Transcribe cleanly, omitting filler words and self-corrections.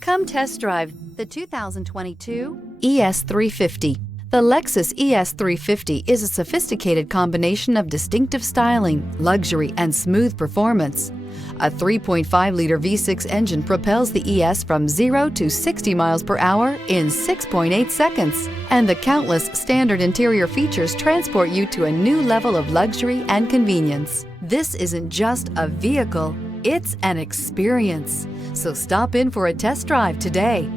Come test drive the 2022 ES350. The Lexus ES350 is a sophisticated combination of distinctive styling, luxury, and smooth performance. A 3.5-liter V6 engine propels the ES from 0 to 60 miles per hour in 6.8 seconds, and the countless standard interior features transport you to a new level of luxury and convenience. This isn't just a vehicle, it's an experience. So stop in for a test drive today.